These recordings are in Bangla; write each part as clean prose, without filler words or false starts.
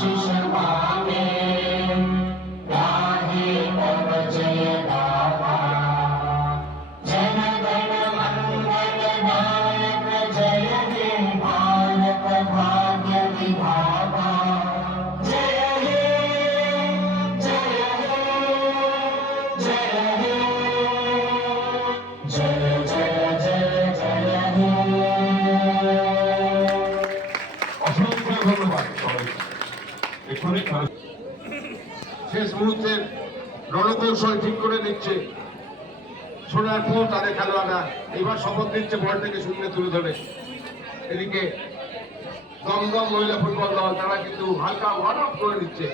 आशीष मांगे गाहे तब जय गाथा जन गण मंगल नायक जय हे भारत भाग्य विधाता जय हे जय हे जय हे जय जय जय जय हे অসংখ্য ধন্যবাদ সবাইকে। এক্ষুনি শেষ মুহূর্তের রণকৌশল ঠিক করে নিচ্ছে সোনারপুর, তাদের খেলোয়াড়রা এবার শপথ নিচ্ছে বলটাকে শূন্য তুলে ধরে। এদিকে দমদম মহিলা ফুটবল দল তারা কিন্তু হালকা ওয়ার্ম আপ করে নিচ্ছে।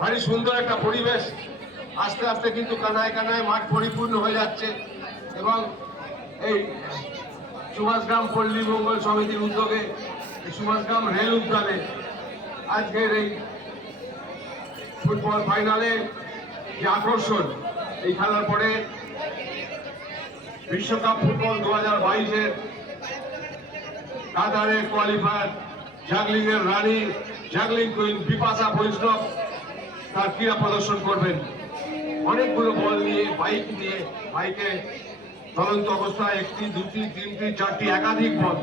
ভারী সুন্দর একটা পরিবেশ, আস্তে আস্তে কিন্তু কানায় কানায় মাঠ পরিপূর্ণ হয়ে যাচ্ছে। এবং এই সুভাষগ্রাম পল্লী মঙ্গল সমিতির উদ্যোগে সুভাষগ্রাম রেল উদ্যানে আজকের এই ফুটবল ফাইনালে যে আকর্ষণ, এই খেলার পরে বিশ্বকাপ ফুটবল 2022-এর কাতারে কোয়ালিফায়ার জ্যাভলিং এর রানী, জ্যাভলিং কুইন বিপাশা বৈষ্ণব তার ক্রীড়া প্রদর্শন করবেন। অনেকগুলো বল নিয়ে, বাইকে চলন্ত অবস্থায় 1টি 2টি 3টি 4টি একাধিক বল,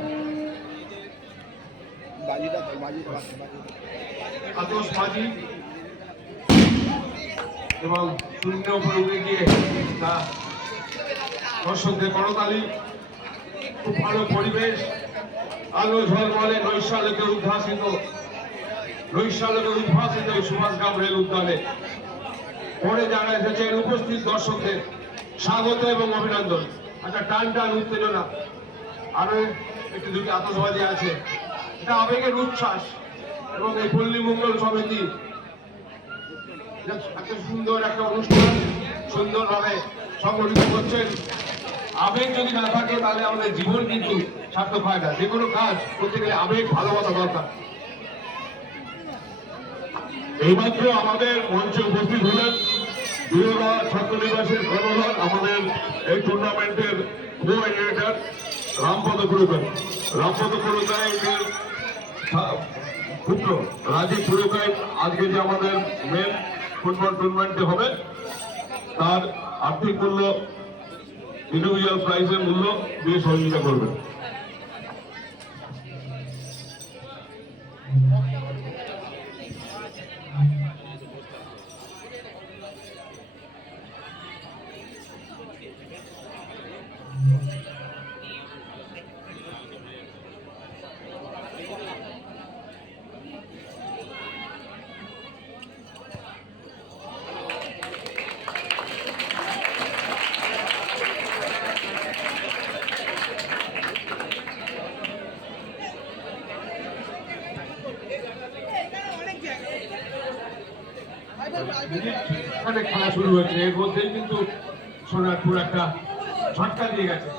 আতশবাজি এবং শূন্য উপরে উঠে গিয়ে তা দর্শকদের করতালি। খুব ভালো পরিবেশ, আলো ঝলমলে নৈশালোকে উদ্ভাসিত এই সুভাষগ্রাম রেল উদ্যানে পরে যারা এসেছেন উপস্থিত দর্শকদের স্বাগত এবং অভিনন্দন। একটা টান টান উত্তেজনা, আরো একটু 2টি আতশবাজি আছে, এটা আবেগের উচ্ছ্বাস। এবং এই পল্লী মঙ্গল সমিতি এত সুন্দর একটা অনুষ্ঠান সুন্দরভাবে সংগঠিত করছেন। আবেগ যদি না থাকে তাহলে আমাদের জীবন কিন্তু সার্থক হয় না। যে কোনো কাজ করতে গেলে আবেগ, ভালোবাসা দরকার। এইমাত্র আমাদের মঞ্চে উপস্থিত হলেন বীরবা ছাত্রনিবাসের কর্ণধার, আমাদের এই টুর্নামেন্টের কোঅর্ডিনেটর রামপদ পুরকাইতের পুত্র রাজীব পুরকাইত আজকে যে আমাদের মেন ফুটবল টুর্নামেন্টে হবে তার আর্থিক মূল্য, ইন্ডিভিজুয়াল প্রাইজের মূল্য দিয়ে সহযোগিতা করবেন। অনেক খেলা শুরু হয়েছে, এর মধ্যেই কিন্তু সোনারপুর একটা ঝটকা দিয়ে গেছে।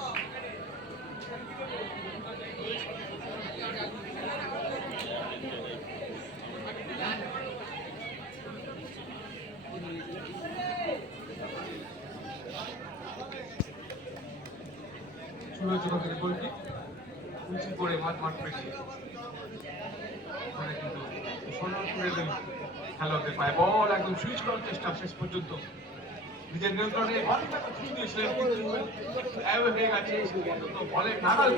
শুরু হয়েছে ওখানে গোলটি উঁচু করে মাঠ পেরিয়ে কিন্তু সোনারপুরের খেলোয়াড়দের পায় বল একদম সুইচ করার চেষ্টা, শেষ পর্যন্ত নিজের নিয়ন্ত্রণে হয়ে গেছে। বলের নাগাল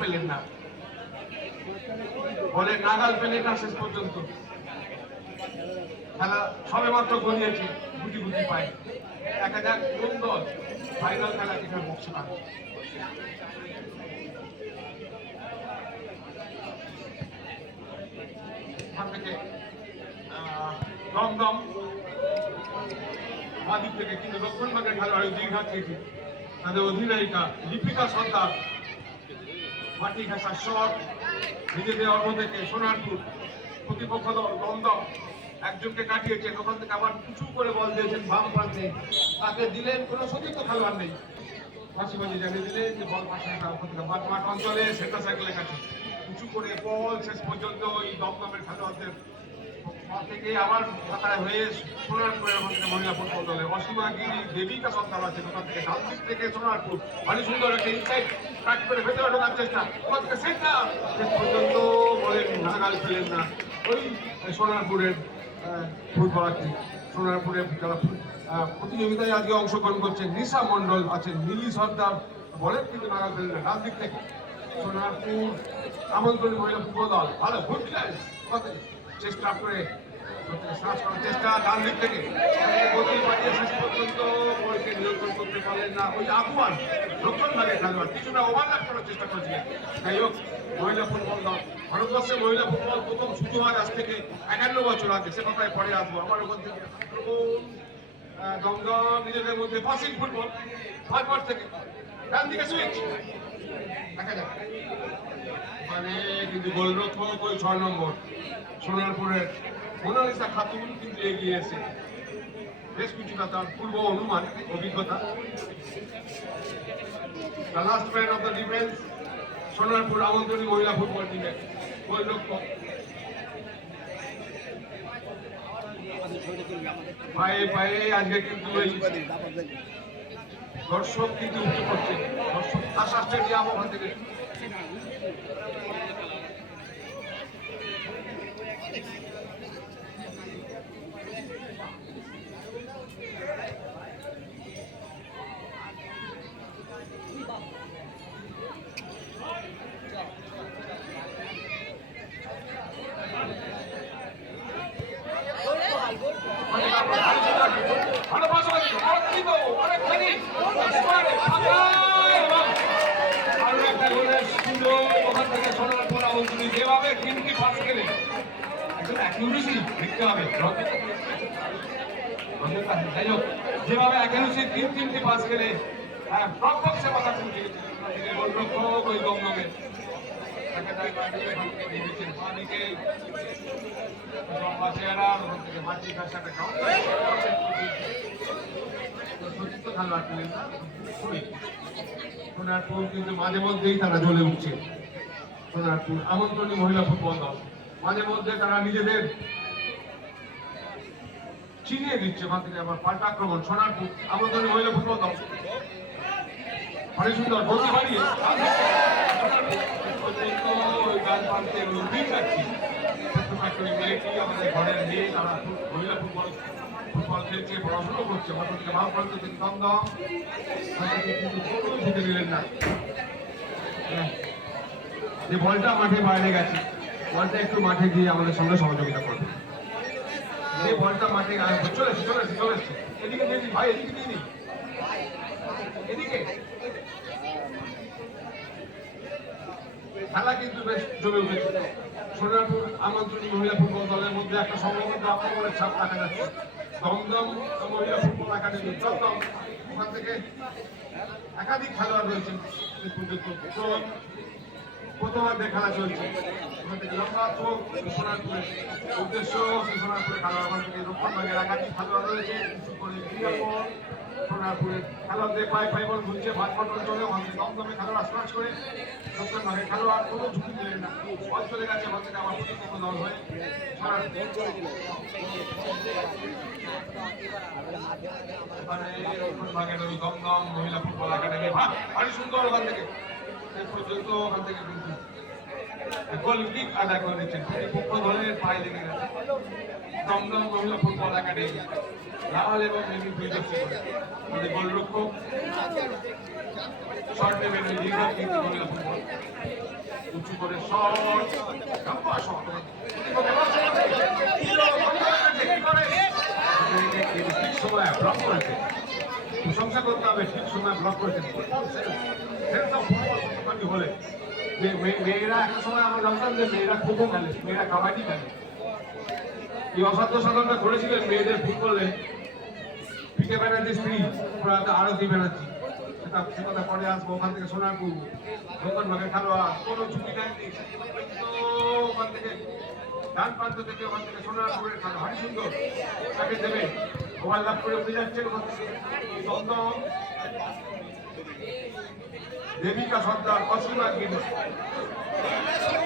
পেলেন না, শেষ পর্যন্ত খেলা সবে মাত্র গড়িয়েছে, গুটি পায়। দেখা যাক কোন দল ফাইনাল খেলা এখানে বক্সে পাবে। এখান থেকে দমদম বাদিক থেকে কিন্তু দক্ষিণবঙ্গের খেলোয়াড় দীর্ঘাত থেকে তাদের অধিনায়িকা লিপিকা সর্দার মাটি ঘাসা শট নিজেদের অর্থ থেকে সোনারপুর প্রতিপক্ষ দল দমদম একজনকে কাটিয়েছেন, ওখান থেকে আবার কিছু করে বল দিয়েছেন বাম প্রান্তে, তাকে দিলেন কোনো সতীর্থ খেলোয়াড় নেই, ফাঁসিবাজি জানিয়ে দিলেন যে বল পাশে মাঠ অঞ্চলে সেন্টার সাইকেলের কাছে উঁচু করে বল শেষ পর্যন্ত ওই দমদমের খেলোয়াড়দের থেকে আবার ঢাকায় হয়ে সোনারপুরের মধ্যে মহিলা ফুটবল দলে অসীমা গিরি দেবিকা সন্তান আছে, ওখান থেকে ডান দিক থেকে সোনারপুর ভারী সুন্দর একটা ইনসাইড কাট করে ভেতরে ঢোকার চেষ্টা, ওখান থেকে সেন্টার শেষ পর্যন্ত বলেন নাগাল পেলেন না ওই সোনারপুরের ফুটবলারটি সোনারপুরে যারা প্রতিযোগিতায় আজকে অংশগ্রহণ করছেন। নিশা মণ্ডল আছেন, নীলি সর্দার বলেন কিন্তু নাগাল ফেললেন ডান দিক থেকে। সোনারপুর আমন্ত্রণী মহিলা ফুটবল দল ভালো ফুট চেষ্টা করে চেষ্টা ডান দিক থেকে গতি বাড়িয়ে শেষ পর্যন্ত বলকে নিয়ন্ত্রণ করতে পারলেন না। ওই আগুয়ান রক্ষণ ভাগে খেলোয়াড় কিছুটা ওভারল্যাপ করার চেষ্টা করেছিলেন। যাই হোক মহিলা ফুটবল দল ভারতবর্ষে মহিলা ফুটবল প্রথম শুরু হয় আজ থেকে 51 বছর আগে, সে কথায় পরে আসবো। আমার ওখান থেকে দমদম নিজেদের মধ্যে পাসিং ফুটবল তারপর থেকে ডান দিকে সুইচ দেখা যাক মানে কিন্তু গোলরক্ষক ওই 6 নম্বর সোনারপুরের মোনালিসা খাতুন কিন্তু এগিয়ে এসে বেশ কিছুটা তার পূর্ব অনুমান অভিজ্ঞতা। The last man of the defence Sonarpur আমন্ত্রণী মহিলা ফুটবল টিমের গোলরক্ষক পায়ে পায়ে আজকে কিন্তু ওই দর্শক কিন্তু উঠে পড়ছে, দর্শক আশা স্টেডিয়াম ওখান থেকে যেভাবে তিনটি পাস খেলে একজন অ্যাকিউরেসি দেখতে হবে। যাই হোক যেভাবে অ্যাকিউরেসি তিনটি পাস খেলে প্রত্যেক সে কথা শুনছে গোলরক্ষক ওই দমদমের সোনারপুর কিন্তু মাঝে মধ্যেই তারা জ্বলে উঠছে। সোনারপুর আমন্ত্রণী মহিলা ফুটবল দল মাঝে মধ্যে তারা নিজেদের চিনিয়ে দিচ্ছে ওখান থেকে আবার পাল্টা আক্রমণ। সোনারপুর আমন্ত্রণী মহিলা ফুটবল দল অনেক সুন্দর গতি বাড়িয়ে আমাদের ঘরের মেয়ে তারা মহিলা ফুটবল খেলছে, পড়াশুনো করছে। ভালো প্রান্ত থেকে দমদম কিন্তু দিলেন না। যে বলটা মাঠে বাইরে গেছে, বলটা একটু মাঠে গিয়ে আমাদের সঙ্গে সহযোগিতা করবে। যে বলটা মাঠে চলে এসছে এদিকে দিয়ে ভাই, এদিকে দিয়ে নি, এদিকে খেলা কিন্তু বেশ জমে উঠেছে। সোনারপুর আমন্ত্রণী মহিলা ফুটবল দলের মধ্যে একটা সম্ভবত আক্রমণের ছাপ দেখা যাচ্ছে। দমদম মহিলা ফুটবল একাডেমি দমদম ওখান থেকে একাধিক খেলোয়াড় রয়েছেন। প্রথমার্ধে খেলা চলছে, ওখান থেকে লম্বা চোখ সোনারপুরের উদ্দেশ্য, সোনারপুরের খেলোয়াড় ওখান থেকে রক্ষণ ভাগের একাধিক খেলোয়াড় রয়েছে। সোনারপুরের খেলোয়াড়দের পায়ে বল ঘুরছে, ভাত পটল চলে ওখান থেকে দমদমে খেলোয়াড় স্মার্ট করে রক্ষণ ভাগের খেলোয়াড় কোনো ঝুঁকি দিলেন না, বল চলে গেছে ওখান থেকে আমার প্রতিপক্ষ দল হয়ে দমদম মহিলা ফুটবল একাডেমি ভারী সুন্দর ওখান থেকে পর্যন্ত ওখান থেকে কিন্তু গোল কিক আদায় করে দিচ্ছেন প্রতিপক্ষ দলের পায়ে লেগে গেছে। দমদম মহিলা ফুটবল একাডেমি লাল এবং নীল দুই দেখছে গোলরক্ষক শর্ট নেবেন মহিলা ফুটবল উঁচু করে শর্ট লম্বা শর্ট ঠিক সময় ব্লক করেছে, প্রশংসা করতে হবে, ঠিক সময় ব্লক করেছেন। হলে যে মেয়েরা একটা সময় আমরা জানতাম যে মেয়েরা খোখো খেলে, মেয়েরা কাবাডি খেলে। এই অসাধ্য সাধনটা করেছিলেন মেয়েদের ফুটবলে পিকে ব্যানার্জি স্ত্রী আরতি ব্যানার্জি। সে কথা পরে আসবো। ওখান থেকে সোনারপুর দোকান ভাগে খেলোয়াড় কোনো ঝুঁকি নেয়নি, ওখান থেকে ডান প্রান্ত থেকে ওখান থেকে সোনারপুরের খেলা ভারী সুন্দর তাকে দেবে ওভারল্যাপ করে উঠে যাচ্ছে। ওখান থেকে দমদম দেবিকা সর্দার অসীমা গিরি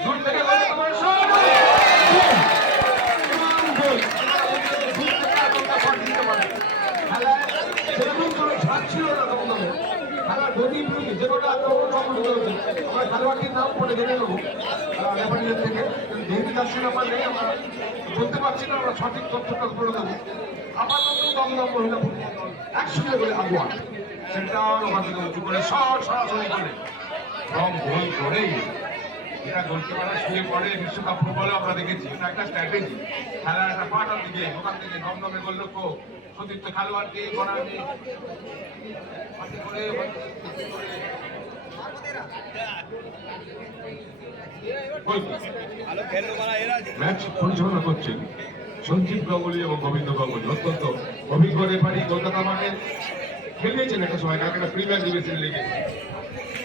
দূর থেকে সেরকম কোনো ছাড় ছিল না দমদমে। খেলার গতি বিরোধী যেটা আক্রমণ সংগঠিত হয়েছে, আমরা খেলোয়াড়টির নাম পড়ে জেনে নেবো রেফারিদের থেকে। যাচ্ছি না পারলে আমরা বলতে পারছি না, আমরা সঠিক তথ্যটা বলে দেবো। আপাতত দমদম মহিলা ফুটবল দল 100 করে আগুয়া, সেটা ওখান থেকে উঁচু করে সরাসরি করে রং গোল করেই এটা গোলকিপাররা শুয়ে পড়ে। বিশ্বকাপ ফুটবলে আমরা দেখেছি এটা একটা স্ট্র্যাটেজি, খেলার একটা পাঠার দিকে ওখান থেকে দমদমে গোলরক্ষ সতীর্থ খেলোয়াড়কে করাবে ম্যাচ পরিচালনা করছেন সঞ্জীব গাঙ্গুলি এবং গোবিন্দ গাঙ্গুলি, অত্যন্ত অভিজ্ঞ রেফারি। কলকাতা মাঠে খেলিয়েছেন একটা সময় ক্যালকাটা প্রিমিয়ার ডিভিশন লিগে,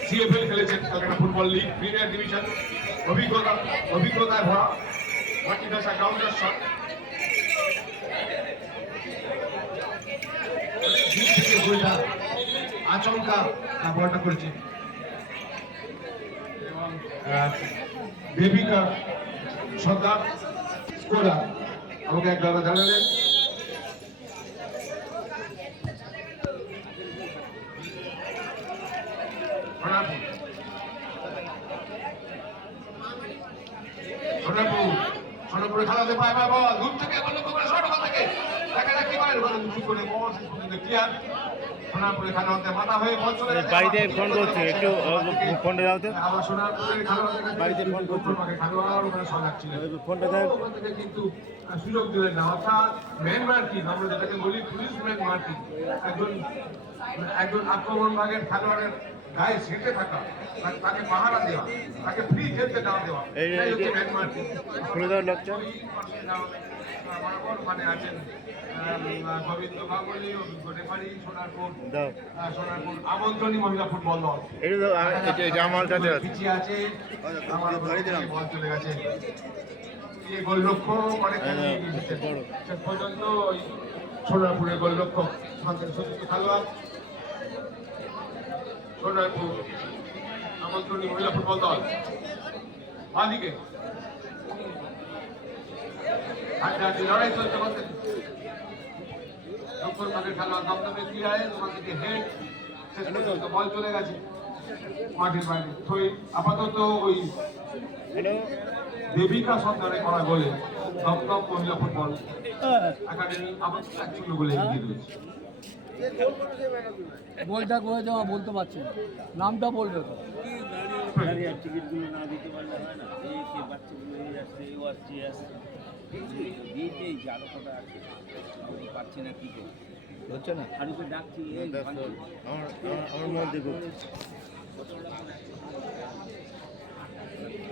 সিএফএল খেলেছেন, Calcutta football league, premier division. অভিজ্ঞতায় ভরা মাটি ভাষা কাউন্টার শট থেকে বইটা আচমকা বলটা করেছে এবং দেবিকা সর্দার স্কোরার আমাকে এক দাদা জানালেন। সোনাপুরে খেলাতে পায় বল দূর থেকে দেখা যাক কি করে উঁচু করে বল শেষ পর্যন্ত ক্লিয়ার। সোনাপুরে খেলোয়াড়দের মাথা হয়ে বল চলে গেছে। বাড়িতে ফোন করছে, একটু ফোনটা দাও তো। আবার সোনাপুরের খেলোয়াড়দের বাড়িতে ফোন করছে, খেলোয়াড় ওখানে সজাগছিলেন, ফোনটা দাও। ওখান থেকে কিন্তু সুযোগ দিলেন না। অর্থাৎ ম্যান মার্কিং, আমরা যেটাকে বলি পুলিশ ম্যান মার্কিং, একজন আক্রমণ ভাগের খেলোয়াড়ের গায়ে সেটে থাকা, তাকে পাহারা দেওয়া, তাকে ফ্রি খেলতে দেওয়া দেওয়া, এটাই হচ্ছে ম্যান মার্কিং। খুলে দেওয়ার লক্ষ্য মানে আছেন গোবিন্দ গাঙ্গুলি, অভিজ্ঞ রেফারি, সোনারপুর আমন্ত্রণী মহিলা ফুটবল দল। এটা আমার কাছে আছে। পিছিয়ে আছে, আমার বল চলে গেছে। গোলরক্ষক অনেকখানি শেষ পর্যন্ত ওই সোনারপুরের গোলরক্ষক সতীর্থ খেলোয়াড়। সোনারপুর আমন্ত্রণী মহিলা ফুটবল দল বাদিকে হাড্ডাহাড্ডি লড়াই চলতে করতে দক্ষিণ ভাগের খেলোয়াড় দমদমে ক্লিয়ারে তোমার দিকে হেড, শেষ পর্যন্ত বল চলে গেছে মাঠের বাইরে। আপাতত ওই দেবিকা সন্তানে করা গোলে দমদম মহিলা ফুটবল একাডেমি আপাতত 1-0 গোলে এগিয়ে রয়েছে। বলটা করে দেওয়া বলতে পারছি না, নামটা বলবে তো। টিকিটগুলো না দিতে পারলে হয় না, এই কে বাচ্চাগুলো এই আসছে, এও আসছে, এ আসছে, দিয়েই যে আরো কথা আছে, আমি পাচ্ছি না কি করবো, হচ্ছে না। হারুকে ডাকছি, এই আমার মধ্যে